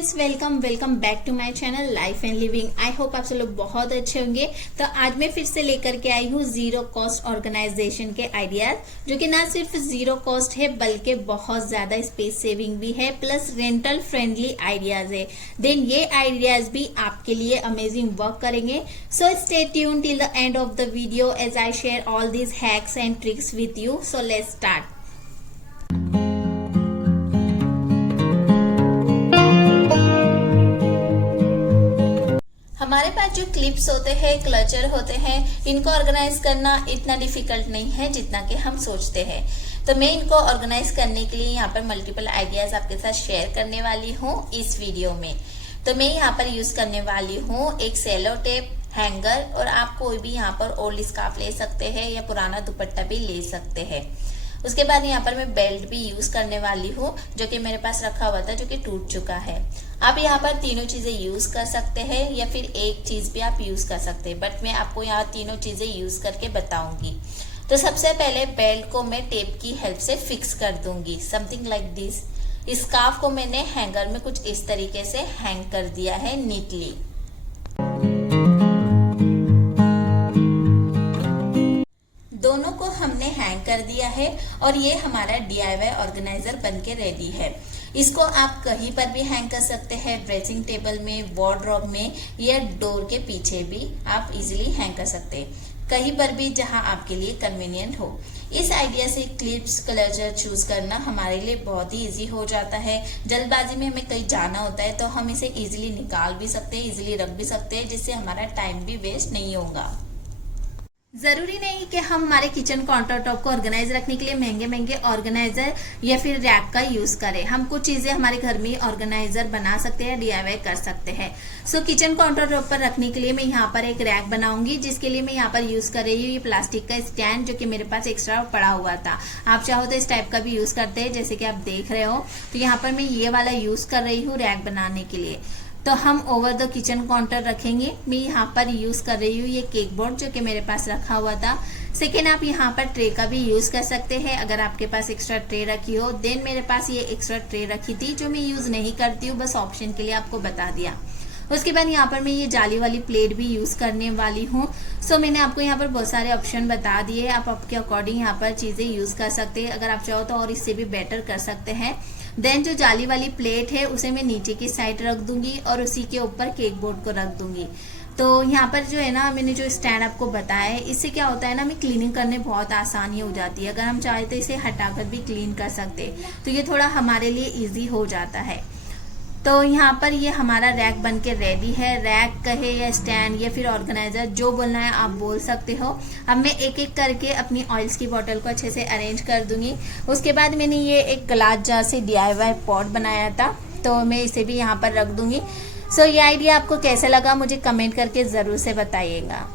Friends, welcome back to my channel life and living. I hope आप सब लोग बहुत अच्छे होंगे। तो आज मैं फिर से लेकर के आई हूँ जीरो कॉस्ट ऑर्गेनाइजेशन के आइडियाज, जो कि ना सिर्फ जीरो कॉस्ट है बल्कि बहुत ज्यादा स्पेस सेविंग भी है, प्लस रेंटल फ्रेंडली आइडियाज है। देन ये आइडियाज भी आपके लिए अमेजिंग वर्क करेंगे। So stay tune till the end of the video as I share all these hacks and tricks with you. So let's start. हमारे पास जो क्लिप्स होते हैं, क्लचर होते हैं, इनको ऑर्गेनाइज करना इतना डिफिकल्ट नहीं है जितना कि हम सोचते हैं। तो मैं इनको ऑर्गेनाइज करने के लिए यहाँ पर मल्टीपल आइडियाज आपके साथ शेयर करने वाली हूँ इस वीडियो में। तो मैं यहाँ पर यूज करने वाली हूँ एक सेलो टेप, हैंगर, और आप कोई भी यहाँ पर ओल्ड स्कार्फ ले सकते हैं या पुराना दुपट्टा भी ले सकते हैं। उसके बाद यहाँ पर मैं बेल्ट भी यूज करने वाली हूँ, जो कि मेरे पास रखा हुआ था, जो कि टूट चुका है। आप यहाँ पर तीनों चीजें यूज कर सकते हैं या फिर एक चीज भी आप यूज कर सकते हैं, बट मैं आपको यहाँ तीनों चीजें यूज करके बताऊंगी। तो सबसे पहले बेल्ट को मैं टेप की हेल्प से फिक्स कर दूंगी, समथिंग लाइक दिस। स्कार्फ को मैंने हैंगर में कुछ इस तरीके से हैंग कर दिया है नीटली। दोनों को हमने हैंग कर दिया है और ये हमारा DIY ऑर्गेनाइजर बनके रेडी है। इसको आप कहीं पर भी हैंग कर सकते हैं, ड्रेसिंग टेबल में, वार्डरोब में, या डोर के पीछे भी आप इजीली हैंग कर सकते हैं, कहीं पर भी जहां आपके लिए कन्वीनियंट हो। इस आइडिया से क्लिप्स, क्लचर चूज करना हमारे लिए बहुत ही इजी हो जाता है। जल्दबाजी में हमें कहीं जाना होता है तो हम इसे इजीली निकाल भी सकते हैं, इजीली रख भी सकते हैं, जिससे हमारा टाइम भी वेस्ट नहीं होगा। जरूरी नहीं कि हम हमारे किचन काउंटर टॉप को ऑर्गेनाइज रखने के लिए महंगे महंगे ऑर्गेनाइजर या फिर रैक का यूज करें। हम कुछ चीजें हमारे घर में ऑर्गेनाइजर बना सकते हैं, DIY कर सकते हैं। सो किचन काउंटर टॉप पर रखने के लिए मैं यहाँ पर एक रैक बनाऊंगी, जिसके लिए मैं यहाँ पर यूज कर रही हूँ ये प्लास्टिक का स्टैंड, जो कि मेरे पास एक्स्ट्रा पड़ा हुआ था। आप चाहो तो इस टाइप का भी यूज करते हैं, जैसे कि आप देख रहे हो। तो यहाँ पर मैं ये वाला यूज कर रही हूँ रैक बनाने के लिए। तो हम ओवर द किचन काउंटर रखेंगे। मैं यहाँ पर यूज कर रही हूँ ये केक बोर्ड, जो कि मेरे पास रखा हुआ था। सेकेंड, आप यहाँ पर ट्रे का भी यूज कर सकते हैं अगर आपके पास एक्स्ट्रा ट्रे रखी हो। देन मेरे पास ये एक्स्ट्रा ट्रे रखी थी जो मैं यूज नहीं करती हूँ, बस ऑप्शन के लिए आपको बता दिया। उसके बाद यहाँ पर मैं ये जाली वाली प्लेट भी यूज करने वाली हूँ। सो मैंने आपको यहाँ पर बहुत सारे ऑप्शन बता दिए, आप आपके अकॉर्डिंग यहाँ पर चीजें यूज कर सकते हैं। अगर आप चाहो तो और इससे भी बेटर कर सकते हैं। देन जो जाली वाली प्लेट है उसे मैं नीचे की साइड रख दूंगी और उसी के ऊपर केक बोर्ड को रख दूंगी। तो यहाँ पर जो है ना, मैंने जो स्टैंड आपको बताया है, इससे क्या होता है ना, हमें क्लीनिंग करने बहुत आसानी हो जाती है। अगर हम चाहे तो इसे हटाकर भी क्लीन कर सकते हैं, तो ये थोड़ा हमारे लिए इजी हो जाता है। तो यहाँ पर ये हमारा रैक बनके रेडी है। रैक कहे या स्टैंड या फिर ऑर्गेनाइजर, जो बोलना है आप बोल सकते हो। अब मैं एक एक करके अपनी ऑयल्स की बोतल को अच्छे से अरेंज कर दूंगी। उसके बाद मैंने ये एक ग्लास जार से DIY पॉट बनाया था, तो मैं इसे भी यहाँ पर रख दूंगी। सो ये आइडिया आपको कैसा लगा मुझे कमेंट करके जरूर से बताइएगा।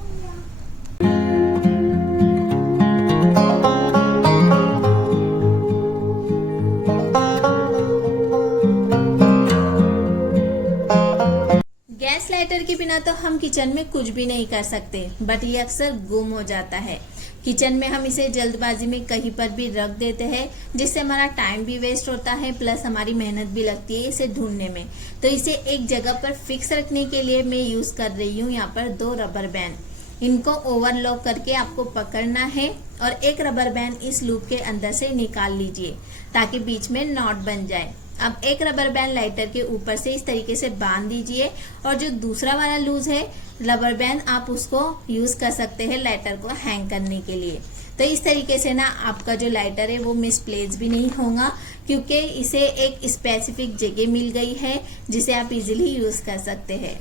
गैस लाइटर के बिना तो हम किचन में कुछ भी नहीं कर सकते, बट ये अक्सर गुम हो जाता है। किचन में हम इसे जल्दबाजी में कहीं पर भी रख देते हैं, जिससे हमारा टाइम भी वेस्ट होता है, प्लस हमारी मेहनत भी लगती है इसे ढूंढने में। तो इसे एक जगह पर फिक्स रखने के लिए मैं यूज कर रही हूँ यहाँ पर 2 रबर बैंड। इनको ओवरलॉक करके आपको पकड़ना है और एक रबर बैंड इस लूप के अंदर से निकाल लीजिए, ताकि बीच में नॉट बन जाए। अब एक रबर बैंड लाइटर के ऊपर से इस तरीके से बांध दीजिए, और जो दूसरा वाला लूज है रबर बैंड, आप उसको यूज कर सकते हैं लाइटर को हैंग करने के लिए। तो इस तरीके से ना आपका जो लाइटर है वो मिसप्लेस भी नहीं होगा, क्योंकि इसे एक स्पेसिफिक जगह मिल गई है जिसे आप इजीली यूज कर सकते हैं।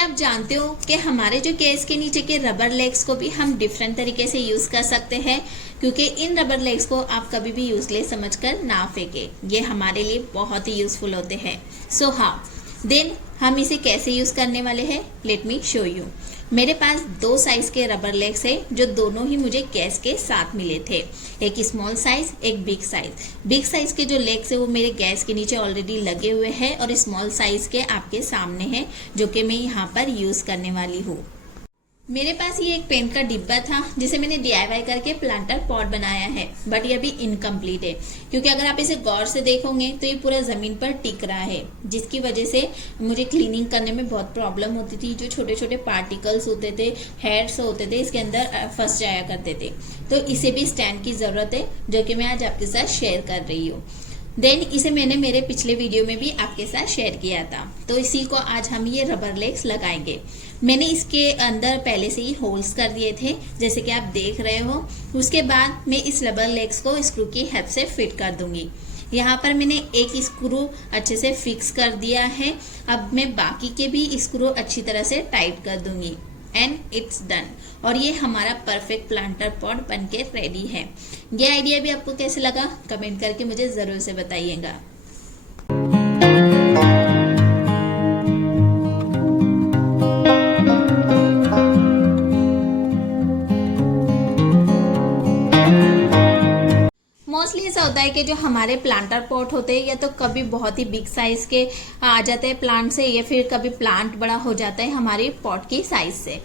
आप जानते हो कि हमारे जो केस के नीचे के रबर लेग्स को भी हम डिफरेंट तरीके से यूज कर सकते हैं, क्योंकि इन रबर लेग्स को आप कभी भी यूजलेस समझकर ना फेंके, ये हमारे लिए बहुत ही यूजफुल होते हैं। सो हाँ, देन हम इसे कैसे यूज करने वाले हैं, लेट मी शो यू। मेरे पास 2 साइज के रबर लेग्स है, जो दोनों ही मुझे गैस के साथ मिले थे। एक स्मॉल साइज, एक बिग साइज। बिग साइज के जो लेग्स है वो मेरे गैस के नीचे ऑलरेडी लगे हुए हैं, और स्मॉल साइज के आपके सामने हैं, जो कि मैं यहाँ पर यूज करने वाली हूँ। मेरे पास ये एक पेंट का डिब्बा था जिसे मैंने DIY करके प्लांटर पॉट बनाया है, बट ये अभी इनकम्प्लीट है क्योंकि अगर आप इसे गौर से देखोगे तो ये पूरा जमीन पर टिक रहा है, जिसकी वजह से मुझे क्लीनिंग करने में बहुत प्रॉब्लम होती थी। जो छोटे छोटे पार्टिकल्स होते थे, हेयर्स होते थे, इसके अंदर फंस जाया करते थे। तो इसे भी स्टैंड की जरूरत है, जो कि मैं आज आपके साथ शेयर कर रही हूँ। देन इसे मैंने मेरे पिछले वीडियो में भी आपके साथ शेयर किया था। तो इसी को आज हम ये रबर लेग्स लगाएंगे। मैंने इसके अंदर पहले से ही होल्स कर दिए थे, जैसे कि आप देख रहे हो। उसके बाद मैं इस रबर लेग्स को स्क्रू की हेल्प से फिट कर दूंगी। यहाँ पर मैंने एक स्क्रू अच्छे से फिक्स कर दिया है। अब मैं बाकी के भी स्क्रू अच्छी तरह से टाइट कर दूंगी एंड इट्स डन। और ये हमारा परफेक्ट प्लांटर पॉट बनके रेडी है। ये आइडिया भी आपको कैसे लगा कमेंट करके मुझे जरूर से बताइएगा। मोस्टली ऐसा होता है कि जो हमारे प्लांटर पॉट होते हैं या तो कभी बहुत ही बिग साइज के आ जाते हैं प्लांट से, या फिर कभी प्लांट बड़ा हो जाता है हमारे पॉट की साइज से,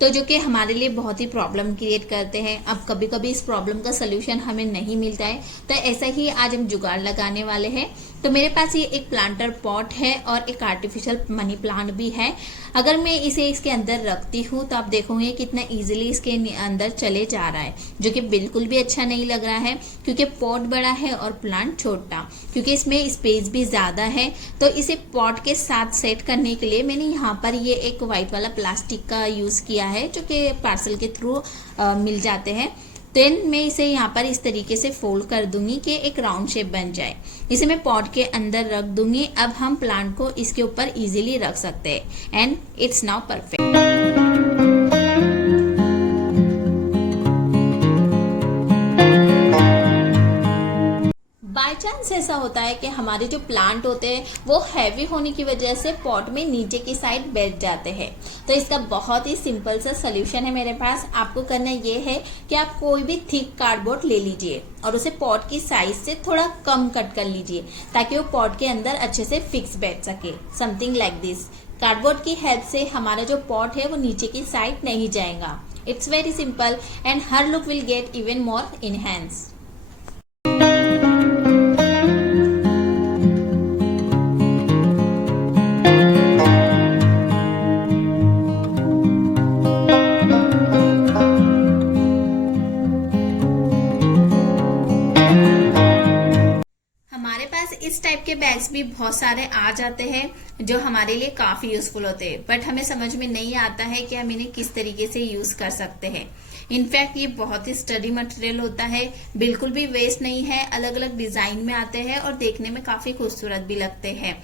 तो जो कि हमारे लिए बहुत ही प्रॉब्लम क्रिएट करते हैं। अब कभी कभी इस प्रॉब्लम का सोल्यूशन हमें नहीं मिलता है, तो ऐसा ही आज हम जुगाड़ लगाने वाले हैं। तो मेरे पास ये एक प्लांटर पॉट है और एक आर्टिफिशियल मनी प्लांट भी है। अगर मैं इसे इसके अंदर रखती हूँ तो आप देखोगे कितना इजीली इसके अंदर चले जा रहा है, जो कि बिल्कुल भी अच्छा नहीं लग रहा है क्योंकि पॉट बड़ा है और प्लांट छोटा। क्योंकि इसमें स्पेस भी ज्यादा है, तो इसे पॉट के साथ सेट करने के लिए मैंने यहाँ पर ये एक व्हाइट वाला प्लास्टिक का यूज किया है, जो कि पार्सल के थ्रू मिल जाते हैं। देन मैं इसे यहाँ पर इस तरीके से फोल्ड कर दूंगी कि एक राउंड शेप बन जाए। इसे मैं पॉट के अंदर रख दूंगी। अब हम प्लांट को इसके ऊपर इजीली रख सकते हैं and it's now perfect. By chance ऐसा होता है कि हमारे जो प्लांट होते हैं वो हैवी होने की वजह से पॉट में नीचे की साइड बैठ जाते हैं। तो इसका बहुत ही सिंपल सा सोल्यूशन है मेरे पास। आपको करना ये है कि आप कोई भी थिक कार्डबोर्ड ले लीजिए और उसे पॉट की साइज से थोड़ा कम कट कर लीजिए, ताकि वो पॉट के अंदर अच्छे से फिक्स बैठ सके। Something like this. कार्डबोर्ड की हेल्प से हमारा जो पॉट है वो नीचे की साइड नहीं जाएगा। It's very simple and her look will get even more enhance. इस टाइप के बैग्स भी बहुत सारे आ जाते हैं जो हमारे लिए काफी यूजफुल होते हैं, बट हमें समझ में नहीं आता है कि हम इन्हें किस तरीके से यूज कर सकते हैं। इनफैक्ट ये बहुत ही स्टडी मटेरियल होता है, बिल्कुल भी वेस्ट नहीं है। अलग अलग डिजाइन में आते हैं और देखने में काफी खूबसूरत भी लगते हैं।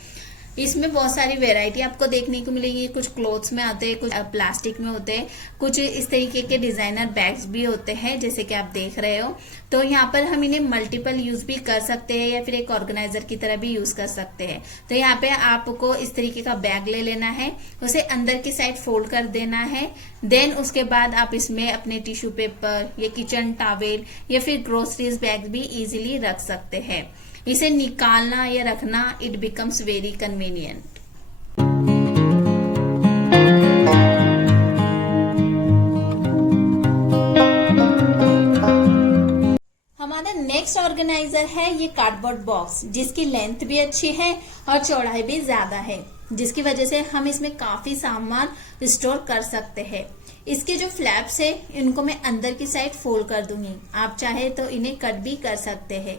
इसमें बहुत सारी वैरायटी आपको देखने को मिलेगी। कुछ क्लोथ्स में आते हैं, कुछ प्लास्टिक में होते हैं, कुछ इस तरीके के डिजाइनर बैग्स भी होते हैं, जैसे कि आप देख रहे हो। तो यहाँ पर हम इन्हें मल्टीपल यूज भी कर सकते हैं या फिर एक ऑर्गेनाइजर की तरह भी यूज कर सकते हैं। तो यहाँ पे आपको इस तरीके का बैग ले लेना है, उसे अंदर की साइड फोल्ड कर देना है। देन उसके बाद आप इसमें अपने टिश्यू पेपर या किचन टॉवेल या फिर ग्रोसरीज बैग भी इजीली रख सकते हैं। इसे निकालना या रखना इट बिकम्स वेरी कन्वीनियंट। हमारा नेक्स्ट ऑर्गेनाइजर है ये कार्डबोर्ड बॉक्स, जिसकी लेंथ भी अच्छी है और चौड़ाई भी ज्यादा है, जिसकी वजह से हम इसमें काफी सामान स्टोर कर सकते हैं। इसके जो फ्लैप्स है इनको मैं अंदर की साइड फोल्ड कर दूंगी। आप चाहे तो इन्हें कट भी कर सकते हैं।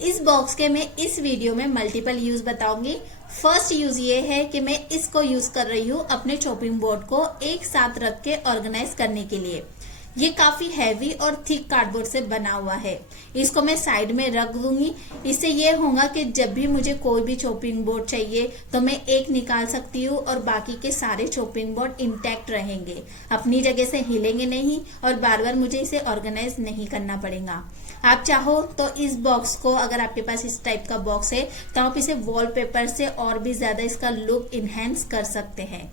इस बॉक्स के मैं इस वीडियो में मल्टीपल यूज बताऊंगी। फर्स्ट यूज ये है कि मैं इसको यूज कर रही हूँ अपने चॉपिंग बोर्ड को एक साथ रख के ऑर्गेनाइज करने के लिए। ये काफी हैवी और थिक कार्डबोर्ड से बना हुआ है। इसको मैं साइड में रख दूंगी। इससे ये होगा कि जब भी मुझे कोई भी चॉपिंग बोर्ड चाहिए तो मैं एक निकाल सकती हूँ और बाकी के सारे चॉपिंग बोर्ड इंटैक्ट रहेंगे, अपनी जगह से हिलेंगे नहीं और बार बार मुझे इसे ऑर्गेनाइज नहीं करना पड़ेगा। आप चाहो तो इस बॉक्स को, अगर आपके पास इस टाइप का बॉक्स है, तो आप इसे वॉलपेपर से और भी ज्यादा इसका लुक इनहेंस कर सकते हैं।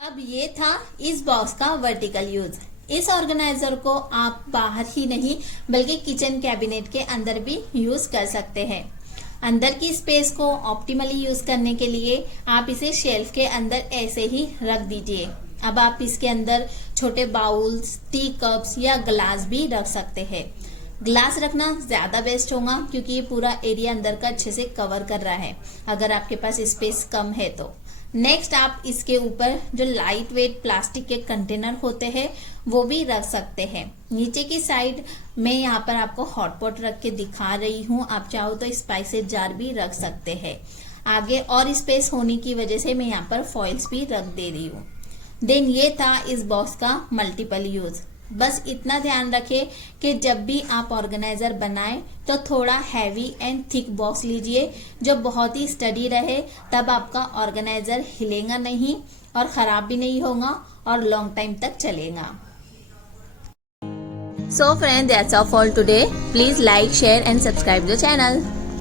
अब ये था इस बॉक्स का वर्टिकल यूज। इस ऑर्गेनाइजर को आप बाहर ही नहीं बल्कि किचन कैबिनेट के अंदर भी यूज कर सकते हैं। अंदर की स्पेस को ऑप्टिमली यूज करने के लिए आप इसे शेल्फ के अंदर ऐसे ही रख दीजिए। अब आप इसके अंदर छोटे बाउल्स, टी कप्स या ग्लास भी रख सकते हैं। ग्लास रखना ज्यादा बेस्ट होगा क्योंकि ये पूरा एरिया अंदर का अच्छे से कवर कर रहा है अगर आपके पास स्पेस कम है तो। नेक्स्ट आप इसके ऊपर जो लाइट वेट प्लास्टिक के कंटेनर होते हैं वो भी रख सकते हैं। नीचे की साइड में यहाँ पर आपको हॉटपॉट रख के दिखा रही हूँ, आप चाहो तो स्पाइसेस जार भी रख सकते हैं। आगे और स्पेस होने की वजह से मैं यहाँ पर फॉइल्स भी रख दे रही हूँ। देन ये था इस बॉक्स का मल्टीपल यूज। बस इतना ध्यान रखें कि जब भी आप ऑर्गेनाइजर बनाएं तो थोड़ा हैवी एंड थिक बॉक्स लीजिए जो बहुत ही स्टडी रहे, तब आपका ऑर्गेनाइजर हिलेगा नहीं और खराब भी नहीं होगा और लॉन्ग टाइम तक चलेगा। So friends, that's all for today. Please like, share and subscribe the channel.